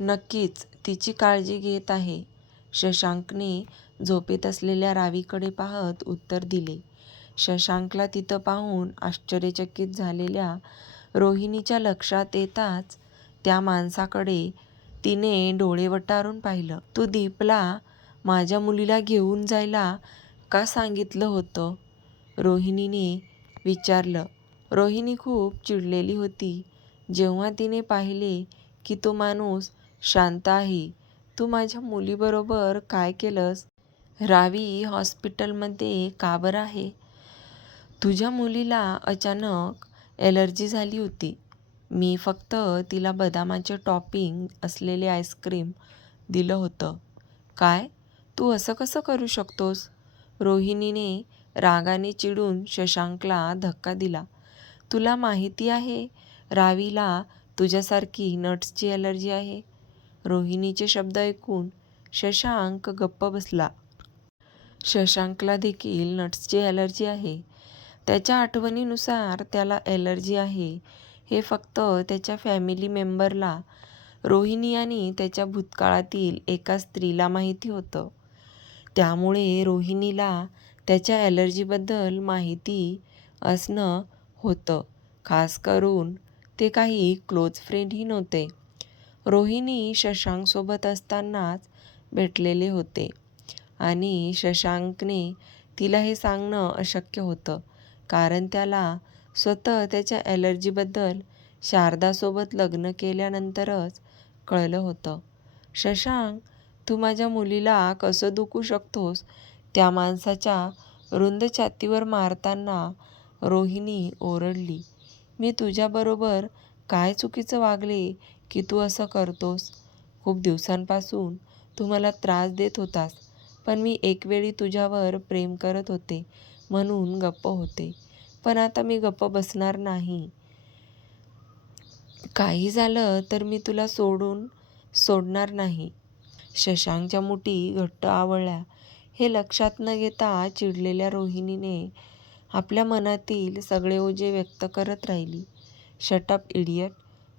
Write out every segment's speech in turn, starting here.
नक्कीच तिची काळजी घेत आहे, शशांकने झोपेत असलेल्या रावीकडे पाहत उत्तर दिले. शशांकला तिथं पाहून आश्चर्यचकित झालेल्या रोहिणीच्या लक्षात येताच त्या माणसाकडे तिने डोळे वटारून पाहिलं. तू दीपला माझ्या मुलीला घेऊन जायला का सांगितलं होतं? रोहिणीने विचारलं. रोहिणी खूप चिडलेली होती. जेव्हा तिने पाहिले की तो माणूस शांत आहे. तू माझ्या मुलीबरोबर काय केलंस? रावी हॉस्पिटलमध्ये का बरं आहे? तुझ्या मुलीला अचानक ॲलर्जी झाली होती. मी फक्त तिला बदामाचे टॉपिंग असलेले आईस्क्रीम दिलं होतं. काय? तू असं कसं करू शकतोस? रोहिणीने रागाने चिडून शशांकला धक्का दिला. तुला माहिती आहे रावीला तुझ्यासारखी नट्सची ॲलर्जी आहे? रोहिणीचे शब्द ऐकून शशांक गप्प बसला. शशांकला देखील नट्सची ॲलर्जी आहे. त्याच्या आठवणीनुसार त्याला ॲलर्जी आहे हे फक्त त्याच्या फॅमिली मेंबरला, रोहिणी आणि त्याच्या भूतकाळातील एका स्त्रीला माहिती होतं. त्यामुळे रोहिणीला त्याच्या ॲलर्जीबद्दल माहिती असणं होतं. खास करून ते काही क्लोज फ्रेंडही नव्हते. रोहिणी शशांकसोबत असतानाच भेटलेले होते आणि शशांकने तिला हे सांगणं अशक्य होतं, कारण त्याला स्वतः त्याच्या ॲलर्जीबद्दल शारदासोबत लग्न केल्यानंतरच कळलं होतं. शशांक, तू माझ्या मुलीला कसं दुखवू शकतोस? त्या माणसाच्या रुंद छातीवर मारताना रोहिणी ओरडली. मी तुझ्याबरोबर काय चुकीचं वागले की तू असं करतोस? खूप दिवसांपासून तू मला त्रास देत होतास, पण मी एकवेळी तुझ्यावर प्रेम करत होते म्हणून गप्प होते. पण आता मी गप्प बसणार नाही. काही झालं तर मी तुला सोडणार नाही. शशांकच्या मुठी घट्ट आवळल्या. हे लक्षात न घेता चिडलेल्या रोहिणीने आपल्या मनातील सगळे ओझे व्यक्त करत राहिली. Shut up idiot!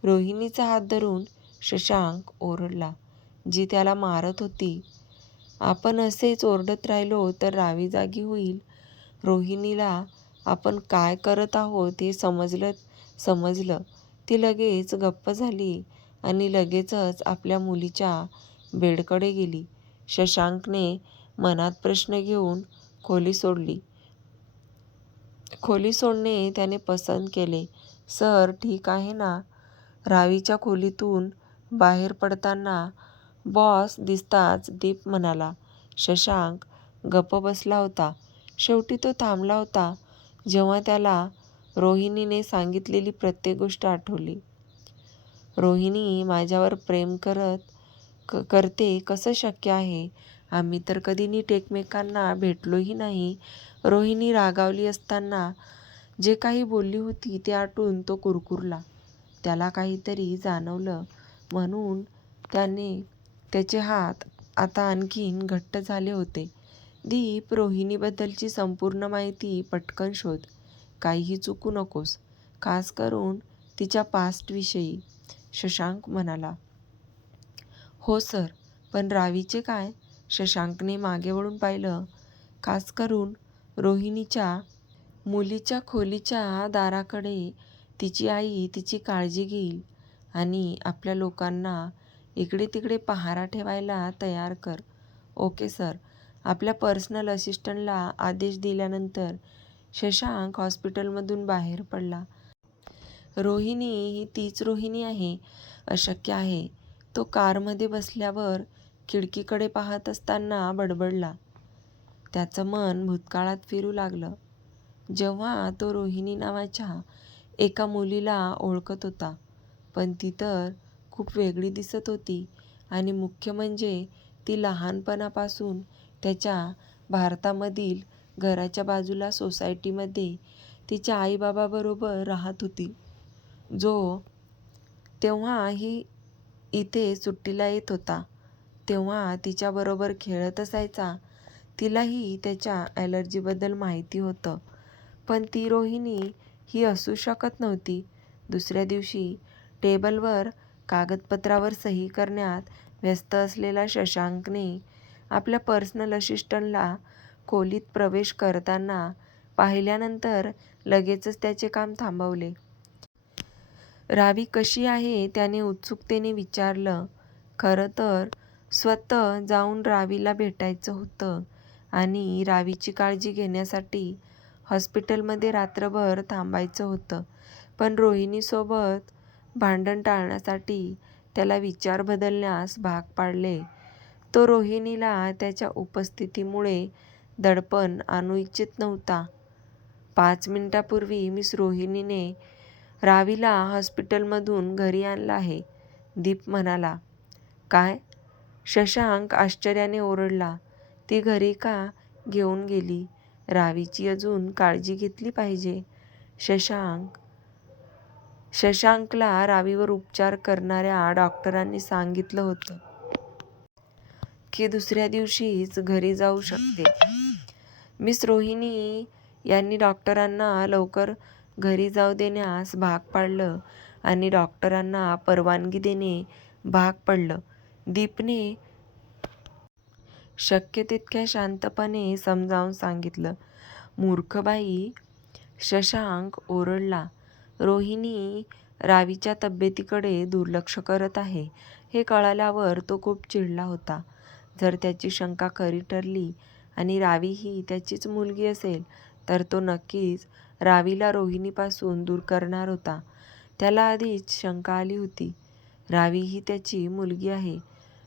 रोहिणीचा हात धरून शशांक ओरडला, जी त्याला मारत होती. आपण असेच ओरडत राहिलो तर रावी जागी होईल. रोहिणीला आपण काय करत आहोत हे समजलं. ती लगेच गप्प झाली आणि लगेचच आपल्या मुलीच्या बेडकडे गेली. शशांकने मनात प्रश्न घेऊन खोली सोडली. खोली सोडणे त्याने पसंत केले. सर ठीक आहे ना? रावीच्या खोलीतून बाहेर पडताना बॉस दिसताच दीप म्हणाला. शशांक गप्प बसला होता. शेवटी तो थांबला होता जेव्हा त्याला रोहिणीने सांगितलेली प्रत्येक गोष्ट आठवली. रोहिणी माझ्यावर प्रेम करते कसं शक्य आहे? आम्ही तर कधी नीट एकमेकांना भेटलोही नाही. रोहिणी रागावली असताना जे काही बोलली होती ते आठवून तो कुरकुरला. त्याला काहीतरी जाणवलं म्हणून त्याचे हात आता आणखीन घट्ट झाले होते. दीप, रोहिणीबद्दलची संपूर्ण माहिती पटकन शोध. काहीही चुकू नकोस, खास करून तिच्या पास्टविषयी, शशांक म्हणाला. हो सर, पण रावीचे काय? शशांकने मागे वळून पाहिलं. खास करून रोहिणीच्या मुलीच्या खोलीच्या दाराकडे. तिची आई तिची काळजी घेईल आणि आपल्या लोकांना इकडे तिकडे पहारा ठेवायला तयार कर. Okay sir. आपल्या पर्सनल असिस्टंटला आदेश दिल्यानंतर शशांक हॉस्पिटलमधून बाहेर पडला. रोहिणी ही तीच रोहिणी आहे? अशक्य आहे. तो कारमध्ये बसल्यावर खिडकीकडे पाहत असताना बडबडला. त्याचं मन भूतकाळात फिरू लागलं, जेव्हा तो रोहिणी नावाच्या एका मुलीला ओळखत होता. पण ती तर खूप वेगळी दिसत होती आणि मुख्य म्हणजे ती लहानपणापासून त्याच्या भारतामधील घराच्या बाजूला सोसायटीमध्ये तिच्या आईबाबाबरोबर राहत होती, जो तेव्हाही इथे सुट्टीला येत होता. तेव्हा तिच्याबरोबर खेळत असायचा. तिलाही त्याच्या ॲलर्जीबद्दल माहिती होतं, पण ती रोहिणी ही असू शकत नव्हती. दुसऱ्या दिवशी टेबलवर कागदपत्रावर सही करण्यात व्यस्त असलेला शशांकने आपल्या पर्सनल असिस्टंटला खोलीत प्रवेश करताना पाहिल्यानंतर लगेचच त्याचे काम थांबवले. रावी कशी आहे त्याने उत्सुकतेने विचारलं. खरं तर स्वतः जाऊन रावीला भेटायचं होतं आणि रावीची काळजी घेण्यासाठी हॉस्पिटलमध्ये रात्रभर थांबायचं होतं. पण रोहिणीसोबत भांडण टाळण्यासाठी त्याला विचार बदलण्यास भाग पाडले. तो रोहिणीला त्याच्या उपस्थितीमुळे दडपण आणू इच्छित नव्हता. 5 मिनिटांपूर्वी मिस रोहिणीने रावीला हॉस्पिटलमधून घरी आणलं आहे, दीप म्हणाला. काय? शशांक आश्चर्याने ओरडला. ती घरी का घेऊन गेली? रावीची अजून काळजी घेतली पाहिजे. शशांकला रावीवर उपचार करणाऱ्या डॉक्टरांनी सांगितलं होतं की दुसऱ्या दिवशीच घरी जाऊ शकते. मिस रोहिणी यांनी डॉक्टरांना लवकर घरी जाऊ देण्यास भाग पाडलं आणि डॉक्टरांना परवानगी देणे भाग पडलं. दीपने शक्य तितक्या शांतपणे समजावून सांगितलं. मूर्ख बाई, शशांक ओरडला. रोहिणी रावीच्या तब्येतीकडे दुर्लक्ष करत आहे हे कळाल्यावर तो खूप चिडला होता. जर त्याची शंका खरी ठरली आणि रावी ही त्याचीच मुलगी असेल तर तो नक्कीच रावीला रोहिणीपासून दूर करणार होता. त्याला आधीच शंका आली होती. रावी ही त्याची मुलगी आहे.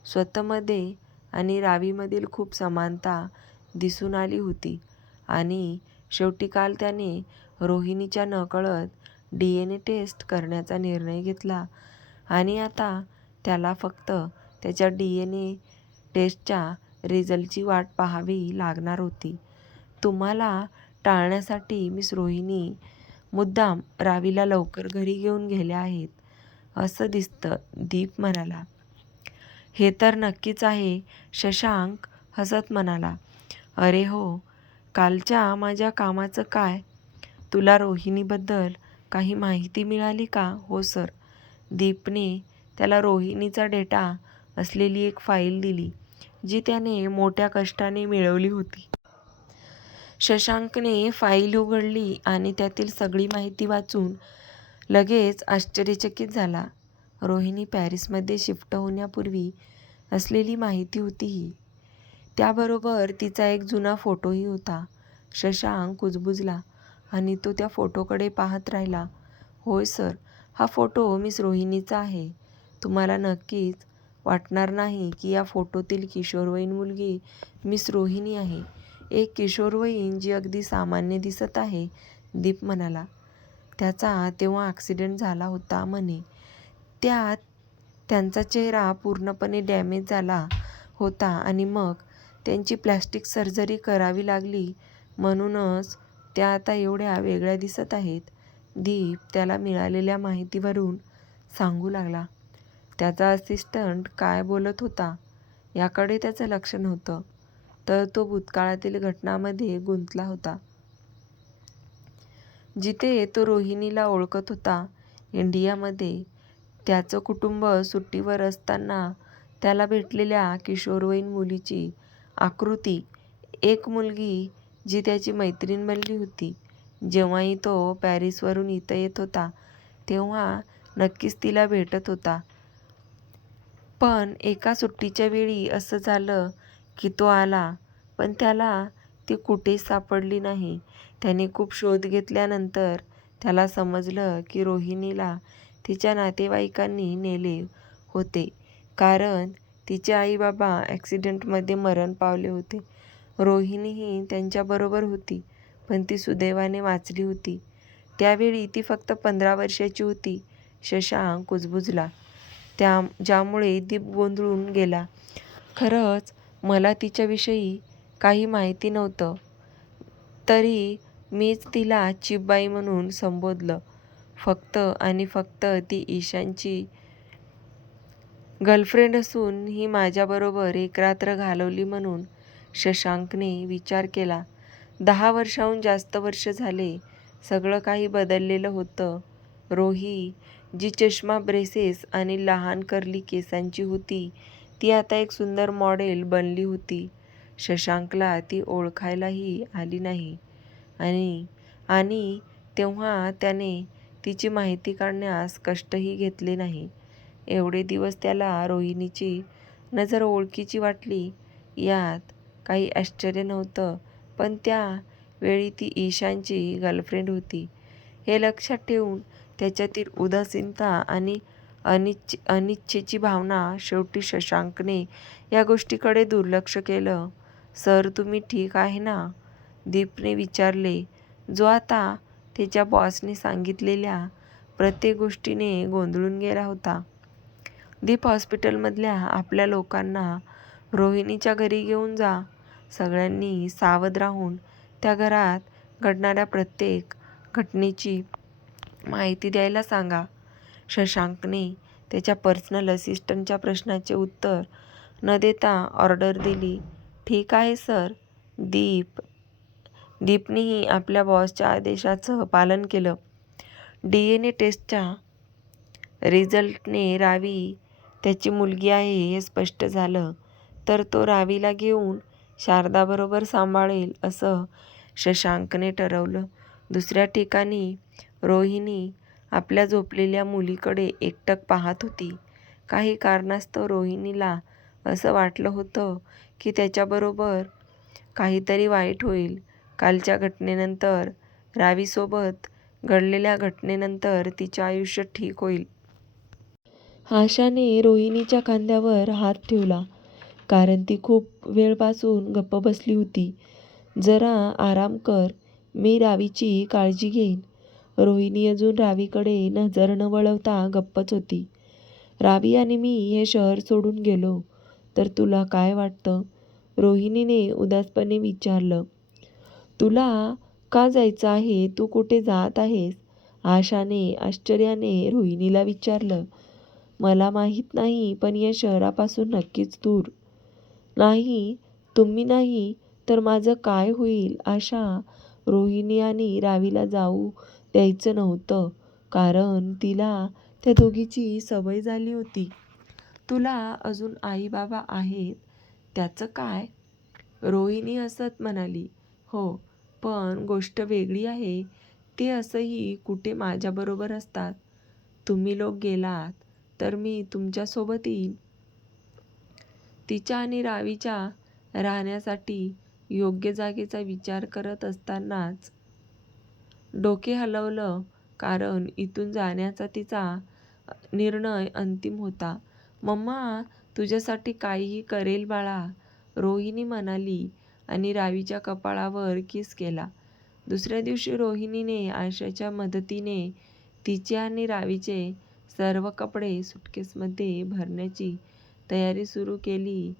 स्वतःमध्ये आणि रावीमधील खूप समानता दिसून आली होती आणि शेवटी काल त्याने रोहिणीच्या नकळत DNA टेस्ट करण्याचा निर्णय घेतला आणि आता त्याला फक्त त्याच्या DNA टेस्टच्या रिझल्टची वाट पाहावी लागणार होती. तुम्हाला टाळण्यासाठी मिस रोहिणी मुद्दाम रावीला लवकर घरी घेऊन गेल्या आहेत असं दिसतं, दीप म्हणाला. हे तर नक्कीच आहे, शशांक हसत म्हणाला. अरे हो, कालच्या माझ्या कामाचं काय? तुला रोहिणीबद्दल काही माहिती मिळाली का? हो सर. दीपने त्याला रोहिणीचा डेटा असलेली एक फाईल दिली जी त्याने मोठ्या कष्टाने मिळवली होती. शशांकने फाईल उघडली आणि त्यातील सगळी माहिती वाचून लगेच आश्चर्यचकित झाला. रोहिणी पॅरिसमध्ये शिफ्ट होण्यापूर्वी असलेली माहिती होती ही. त्याबरोबर तिचा एक जुना फोटोही होता. शशांक कुजबुजला आणि तो त्या फोटोकडे पाहत राहिला. होय सर, हा फोटो मिस रोहिणीचा आहे. तुम्हाला नक्कीच वाटणार नाही की या फोटोतील किशोरवयीन मुलगी मिस रोहिणी आहे. एक किशोरवयीन जी अगदी सामान्य दिसत आहे, दीप म्हणाला. त्याचा तेव्हा ॲक्सिडेंट झाला होता म्हणे. त्यात त्यांचा चेहरा पूर्णपणे डॅमेज झाला होता आणि मग त्यांची प्लॅस्टिक सर्जरी करावी लागली म्हणूनच त्या आता एवढ्या वेगळ्या दिसत आहेत, दीप त्याला मिळालेल्या माहितीवरून सांगू लागला. त्याचा असिस्टंट काय बोलत होता याकडे त्याचं लक्ष नव्हतं, तर तो भूतकाळातील घटनांमध्ये गुंतला होता. जिथे तो रोहिणीला ओळखत होता, इंडियामध्ये त्याचं कुटुंब सुट्टीवर असताना त्याला भेटलेल्या किशोरवयीन मुलीची आकृती, एक मुलगी जी त्याची मैत्रीण बनली होती. जेव्हाही तो पॅरिसवरून इथं येत होता तेव्हा नक्कीच तिला भेटत होता. पण एका सुट्टीच्या वेळी असं झालं की तो आला पण त्याला ती कुठेच सापडली नाही. त्याने खूप शोध घेतल्यानंतर त्याला समजलं की रोहिणीला तिच्या नातेवाईकांनी नेले होते कारण तिचे आई-बाबा ॲक्सिडेंटमध्ये मरण पावले होते. रोहिणीही त्यांच्याबरोबर होती पण ती सुदैवाने वाचली होती. त्यावेळी ती फक्त 15 वर्षांची होती. शशांक कुजबुजला. ज्यामुळे दीप गोंधळून गेला. खरंच मला तिच्याविषयी काही माहिती नव्हतं, तरी मीच तिला चिपबाई म्हणून संबोधलं. फक्त आणि फक्त ती ईशानची गर्लफ्रेंड असून ही माझ्याबरोबर एक रात्र घालवली म्हणून. शशांकने विचार केला. 10 वर्षांहून जास्त वर्ष झाले. सगळं काही बदललेलं होतं. रोही जी चष्मा, ब्रेसेस आणि लहान कर्ली केसांची होती ती आता एक सुंदर मॉडेल बनली होती. शशांकला ती ओळखायलाही आली नाही आणि आणि तेव्हा त्याने तिची माहिती काढण्यास कष्टही घेतले नाही. एवढे दिवस त्याला रोहिणीची नजर ओळखीची वाटली यात काही आश्चर्य नव्हतं, पण त्या वेळी ती ईशानची गर्लफ्रेंड होती हे लक्षात ठेवून त्याच्यातील उदासीनता आणि अनिच्छेची भावना शेवटी शशांकने या गोष्टीकडे दुर्लक्ष केलं. सर, तुम्ही ठीक आहे ना? दीपने विचारले, जो आता त्याच्या बॉसने सांगितलेल्या प्रत्येक गोष्टीने गोंधळून गेला होता. दीप, हॉस्पिटलमधल्या आपल्या लोकांना रोहिणीच्या घरी घेऊन जा. सगळ्यांनी सावध राहून त्या घरात घडणाऱ्या प्रत्येक घटनेची माहिती द्यायला सांगा. शशांकने त्याच्या पर्सनल असिस्टंटच्या प्रश्नाचे उत्तर न देता ऑर्डर दिली. ठीक आहे सर. दीपनेही आपल्या बॉसच्या आदेशाचं पालन केलं. DNA टेस्टच्या रिझल्टने रावी त्याची मुलगी आहे हे स्पष्ट झालं तर तो रावीला घेऊन शारदाबरोबर सांभाळेल असं शशांकने ठरवलं. दुसऱ्या ठिकाणी रोहिणी आपल्या झोपलेल्या मुलीकडे एकटक पाहत होती. काही कारणास्तव रोहिणीला असं वाटलं होतं की त्याच्याबरोबर काहीतरी वाईट होईल. कालच्या घटनेनंतर, रावीसोबत घडलेल्या घटनेनंतर तिचे आयुष्य ठीक होईल. आशाने रोहिणीच्या खांद्यावर हात ठेवला, कारण ती खूप वेळपासून गप्प बसली होती. जरा आराम कर, मी रावीची काळजी घेईन. रोहिणी अजून रावीकडे नजर न वळवता गप्पच होती. रावी आणि मी हे शहर सोडून गेलो तर तुला काय वाटतं? रोहिणीने उदासपणे विचारलं. तुला का जायचं आहे? तू कुठे जात आहेस? आशाने आश्चर्याने रोहिणीला विचारलं. मला माहीत नाही, पण या शहरापासून नक्कीच दूर. नाही, तुम्ही नाही तर माझं काय होईल? आशा, रोहिणी आणि रावीला जाऊ द्यायचं नव्हतं, कारण तिला त्या दोघीची सवय झाली होती. तुला अजून आई बाबा आहेत, त्याचं काय? रोहिणी हसत म्हणाली. हो, पण गोष्ट वेगळी आहे. ते असंही कुठे माझ्याबरोबर असतात. तुम्ही लोक गेलात तर मी तुमच्यासोबत येईन. तिच्या आणि रावीच्या राहण्यासाठी योग्य जागेचा विचार करत असतानाच डोके हलवलं, कारण इथून जाण्याचा तिचा निर्णय अंतिम होता. मम्मा तुझ्यासाठी काहीही करेल बाळा, रोहिणी म्हणाली आणि रावीच्या कपाळावर किस केला. दुसऱ्या दिवशी रोहिणीने आशाच्या मदतीने तिचे आणि रावीचे सर्व कपडे सुटकेसमध्ये भरण्याची तयारी सुरू केली.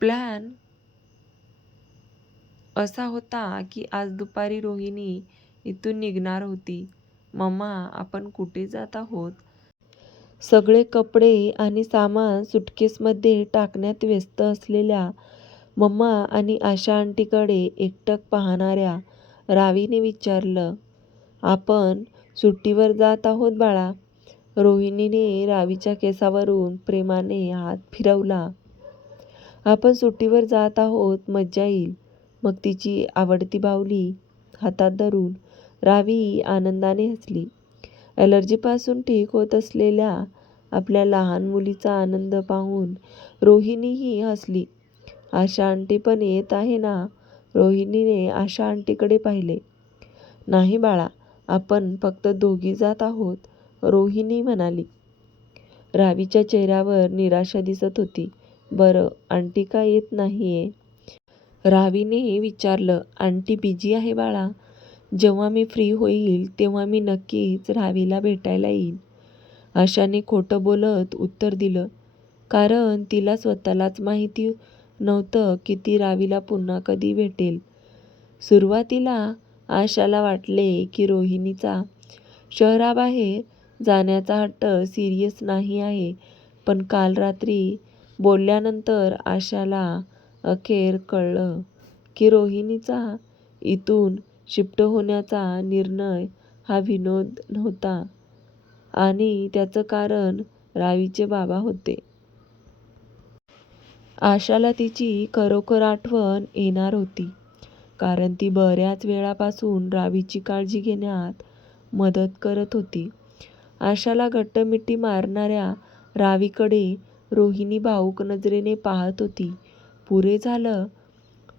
प्लॅन असा होता की आज दुपारी रोहिणी इथून निघणार होती. मम्मा, आपण कुठे जात आहोत? सगळे कपडे आणि सामान सुटकेसमध्ये टाकण्यात व्यस्त असलेल्या मम्मा आणि आशा आंटीकडे एकटक पाहणाऱ्या रावीने विचारलं. आपण सुट्टीवर जात आहोत बाळा. रोहिणीने रावीच्या केसावरून प्रेमाने हात फिरवला. आपण सुट्टीवर जात आहोत, मज्जा येईल. मग तिची आवडती बाहुली हातात धरून रावी आनंदाने हसली. ॲलर्जीपासून ठीक होत असलेल्या आपल्या लहान मुलीचा आनंद पाहून रोहिणीही हसली. आशा आंटी पण येत आहे ना? रोहिणीने आशा आंटीकडे पाहिले. नाही बाळा, आपण फक्त दोघी जात आहोत, रोहिणी म्हणाली. रावीच्या चेहऱ्यावर निराशा दिसत होती. बरं, आंटी का येत नाहीये? रावीने विचारलं. आंटी बिझी आहे बाळा. जेव्हा मी फ्री होईल तेव्हा मी नक्कीच रावीला भेटायला येईन. आशाने खोटं बोलत उत्तर दिलं, कारण तिला स्वतःलाच माहिती नव्हतं की ती रावीला पुन्हा कधी भेटेल. सुरुवातीला आशाला वाटले की रोहिणीचा शहराबाहेर जाण्याचा हट्ट सिरियस नाही आहे, पण काल रात्री बोलल्यानंतर आशाला अखेर कळलं की रोहिणीचा इथून शिफ्ट होण्याचा निर्णय हा विनोद नव्हता. आणि त्याचं कारण रावीचे बाबा होते. आशाला तिची खरोखर आठवण येणार होती, कारण ती बऱ्याच वेळापासून रावीची काळजी घेण्यात मदत करत होती. आशाला घट्ट मिठी मारणाऱ्या रावीकडे रोहिणी भावूक नजरेने पाहत होती. पुरे झालं,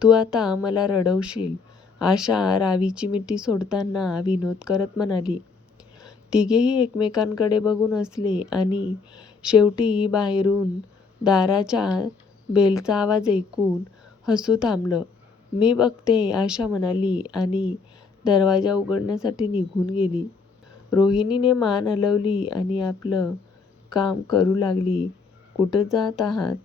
तू आता मला रडवशील, आशा रावीची मिठी सोडताना विनोद करत म्हणाली. तिघेही एकमेकांकडे बघून हसले आणि शेवटी बाहेरून दाराच्या बेलचा आवाज ऐकून हसू थांबलं. मी बघते, आशा म्हणाली आणि दरवाजा उघडण्यासाठी निघून गेली. रोहिणीने मान हलवली आणि आपलं काम करू लागली. कुठं जात आहात?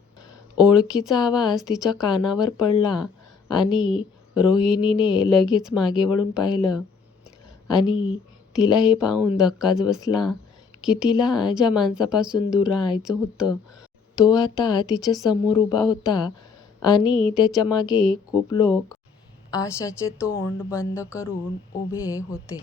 ओळखीचा आवाज तिच्या कानावर पडला आणि रोहिणीने लगेच मागे वळून पाहिलं आणि तिला हे पाहून धक्काच बसला की तिला ज्या माणसापासून दूर राहायचं होतं तो आता तिच्या समोर उभा होता आणि त्याच्या मागे खूप लोक आशाचे तोंड बंद करून उभे होते.